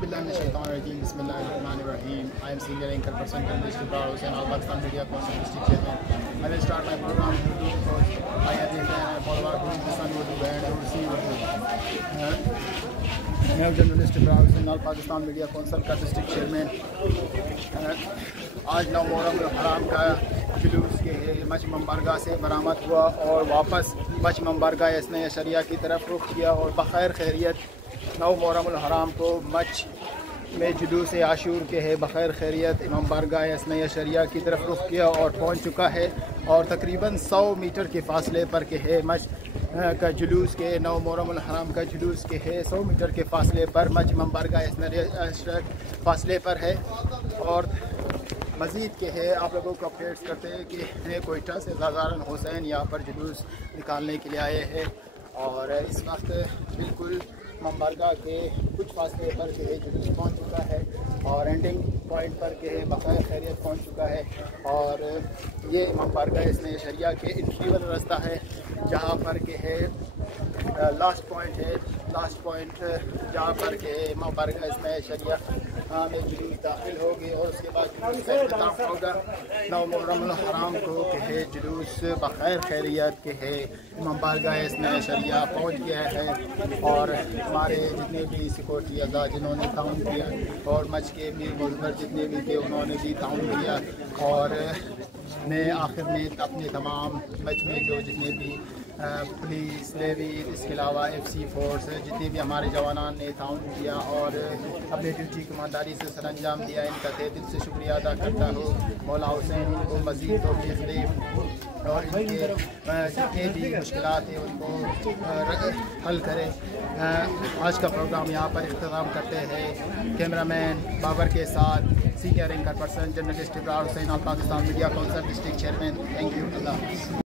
Bismillahirrahmanirrahim. Bismillahirrahmanirrahim. I am senior anchor person journalist Ibrahim Hussain, Al Pakistan Media Council district chairman. I will start my program because I have been a follower of Pakistan Urdu and I will see Urdu. मैं journalist Ibrahim Hussain all Pakistan media council का district chairman. आज 9 मुहर्रम हराम का जुलूस के much मंबरगाह से बरामद हुआ और वापस मच मंबरगाह इसने शरिया की तरफ रुख किया और बखैर खैरियत 9 मुहर्रम हराम को मच में जुलूस आशूर के है बखैर खैरियत इमाम बारगाह इसने शरिया की तरफ रुख किया और पहुंच चुका है और तकरीबन 100 मीटर के फासले पर के है मच का जुलूस के 9 मुहर्रम हराम का जुलूस के है 100 मीटर के फासले पर मच इमाम बारगाह इसने फासले पर है। और मज़ीद के है आप लोगों को अपडेट्स करते हैं कि कोयटा से ज़ाज़ारन हुसैन यहाँ पर जुलूस निकालने के लिए आए हैं और इस वक्त बिल्कुल इमाम बारगाह के कुछ फासले पर के जुलूस पहुँच चुका है और एंडिंग पॉइंट पर के बखैर खैरियत पहुँच चुका है। और ये इमाम बारगाह इसने शरिया के इंक्रीबल रास्ता है जहाँ पर के है लास्ट पॉइंट जहाँ पर के इमाम बारगाह इसमें शरिया में जुलूस दाखिल होगी और उसके बाद जुलूस का इख्तिताम होगा। 9 मुहर्रम हराम को के है जुलूस बखैर खैरियत के है इमाम बारगाह इसमें शरिया पहुँच गया है और हमारे जितने भी सिक्योरिटी अज़ा जिन्होंने ताउन किया और मच के मीर मुज़मर जितने भी थे उन्होंने भी ताउन किया। और मैं आखिर में अपने तमाम मच में जो जितने भी पुलिस नेवी इसके अलावा FC फोर्स जितने भी हमारे जवानान ने ताउन किया और अपने ड्यूटी ईमानदारी से सर अंजाम दिया इनका तहे दिल से शुक्रिया अदा करता हूँ। मौला हुसैन इनको मज़ीद तौफ़ीक़ दे और इनके जितने भी मुश्किलात हैं उनको हल करे। आज का प्रोग्राम यहाँ पर इख्तिताम करते हैं कैमरामैन बाबर के साथ senior anchor person journalist Ibrahim Hussain all Pakistan media council district chairman. Thank you. अल्लाह हाफ़िज़।